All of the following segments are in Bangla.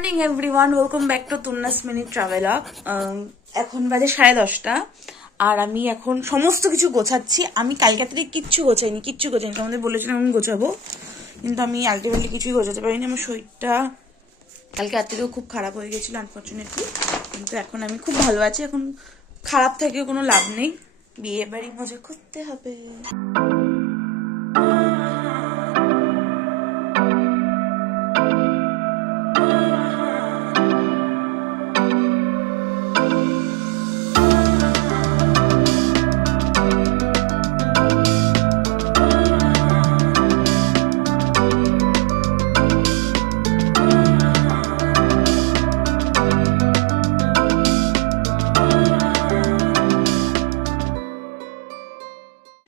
Morning everyone, welcome back to তুন্নাস মিনি ট্রাভেলগ। এখন বাজে 10:30 আর আমি এখন সমস্ত কিছু গোছাচ্ছি। আমি কালকে রাতে কিচ্ছু গোছাইনি। আমাদের বলেছিলাম আমি গোছাবো, কিন্তু আমি আলটিমেটলি কিছুই গোছাতে পারিনি। আমার শরীরটা কালকে রাত্রেও খুব খারাপ হয়ে গেছিল আনফর্চুনেটলি, কিন্তু এখন আমি খুব ভালো আছি। এখন খারাপ থেকে কোনো লাভ নেই, বিয়ে বাড়ি মজা করতে হবে।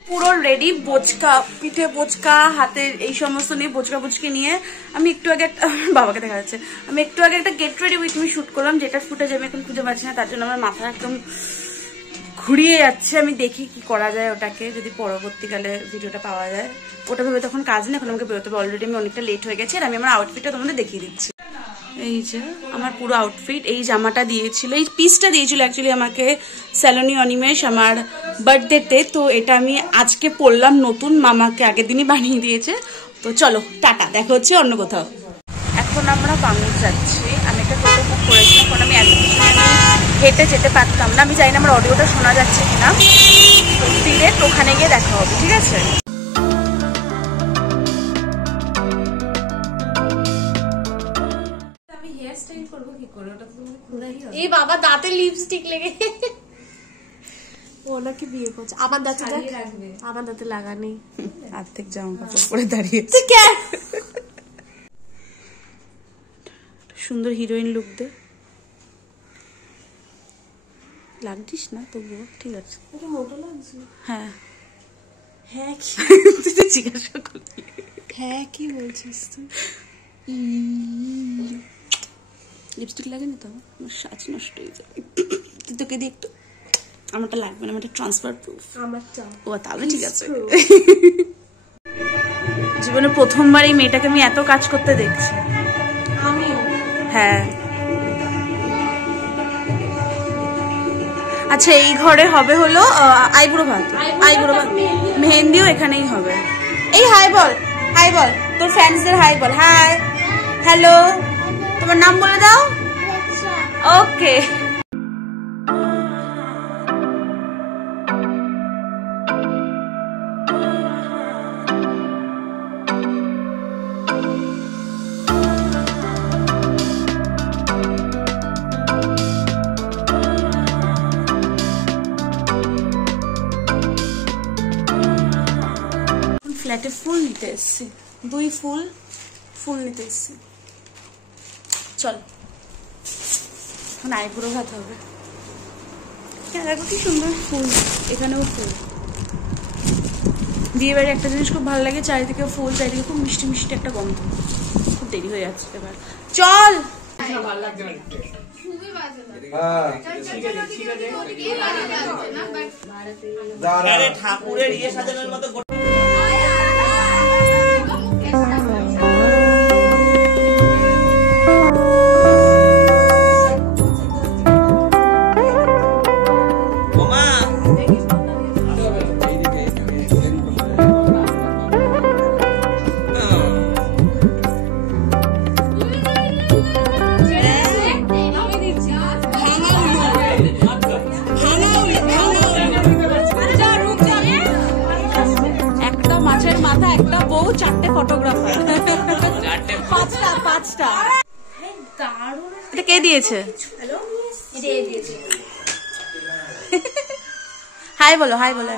পুরো রেডি, বোচকা পিঠে, বোচকা হাতের এই সমস্ত নিয়ে, বোচকা বুচকি নিয়ে আমি একটু আগে বাবাকে দেখা যাচ্ছে, আমি একটু আগে একটা get ready with me shoot করলাম, যেটা ফুটেজ আমি এখন খুঁজে পাচ্ছি না। তার জন্য আমার মাথা একদম ঘুরিয়ে যাচ্ছে। আমি দেখি কি করা যায় ওটাকে, যদি পরবর্তীকালে ভিডিওটা পাওয়া যায়। ওটা ভেবে তখন কাজ নেই, এখন আমাকে বেরোতে হবে। অলরেডি আমি অনেকটা লেট হয়ে গেছি। আর আমি আমার আউটফিটটা তোমাদের দেখিয়ে দিচ্ছি। এই যে আমার পুরো আউটফিট, এই জামাটা দিয়েছিল, এই পিসটা দিয়েছিল অ্যাকচুয়ালি আমাকে স্যালোনি অনিমেষ আমার বার্থডেতে। তো এটা আমি আজকে পরলাম নতুন, মামাকে আগের দিনই বানিয়ে দিয়েছে। তো চলো টাটা, দেখা হচ্ছে অন্য কোথাও। এখন আমরা বাংলা যাচ্ছি। আমি একটা টোটো বুক করেছিলাম, কারণ আমি এত কিছু হেঁটে যেতে পারতাম না। আমি জানি না আমার অডিওটা শোনা যাচ্ছে কিনা। তো ডিরেক্ট ওখানে গিয়ে দেখা হবে, ঠিক আছে? এই বাবা দাঁতে লিপস্টিক লেগে ও নাকি বিয়ে করছে। আমার দাঁতে লাগবে, আমার দাঁতে লাগা নেই। আর্ধেক জামা কাপড় পরে দাঁড়িয়ে সুন্দর হিরোইন লুক দে। লাগছিস না তবুও ঠিক আছে। মোটো লাগছে। হ্যাঁ হ্যাঁ তুই তো জিজ্ঞাসা করলি। হ্যাঁ কি বলছিস তুই? লিপস্টিক লাগেনি তো, আমার সাজ নষ্ট হয়ে যাবে। তুই তোকে দিয়ে একটু, আমারটা লাগবে না, আমারটা ট্রান্সফার প্রুফ। আমারটা ও তাহলে ঠিক আছে। জীবনে প্রথমবার এই মেয়েটাকে আমি এত কাজ করতে দেখছি। আমিও। হ্যাঁ আচ্ছা, এই ঘরে হবে হলো আইবুড়ো ভাত, মেহেন্দিও এখানেই হবে। এই হাই বল, হাই বল তোর ফ্যান্সদের, হাই বল, হাই, হ্যালো। তোমার নাম বলে দাও। ওকে। ফ্ল্যাটে ফুল নিতে এসছি, 2 ফুল নিতে এসছি। চল এখন আইবুড়ো ভাত হবে। দেখো কি সুন্দর ফুল, এখানেও ফুল। বিয়ে বাড়ি একটা জিনিস খুব ভালো লাগে, চারিদিকে ফুল, চারিদিকে খুব মিষ্টি মিষ্টি একটা গন্ধ। খুব দেরি হয়ে যাচ্ছে এবার, চল। ঠাকুরের ইয়ে সাজানোর মতো চারটে ফটোগ্রাফার, 5টা। এটা কে দিয়েছে? হাই বলো, হাই বলো।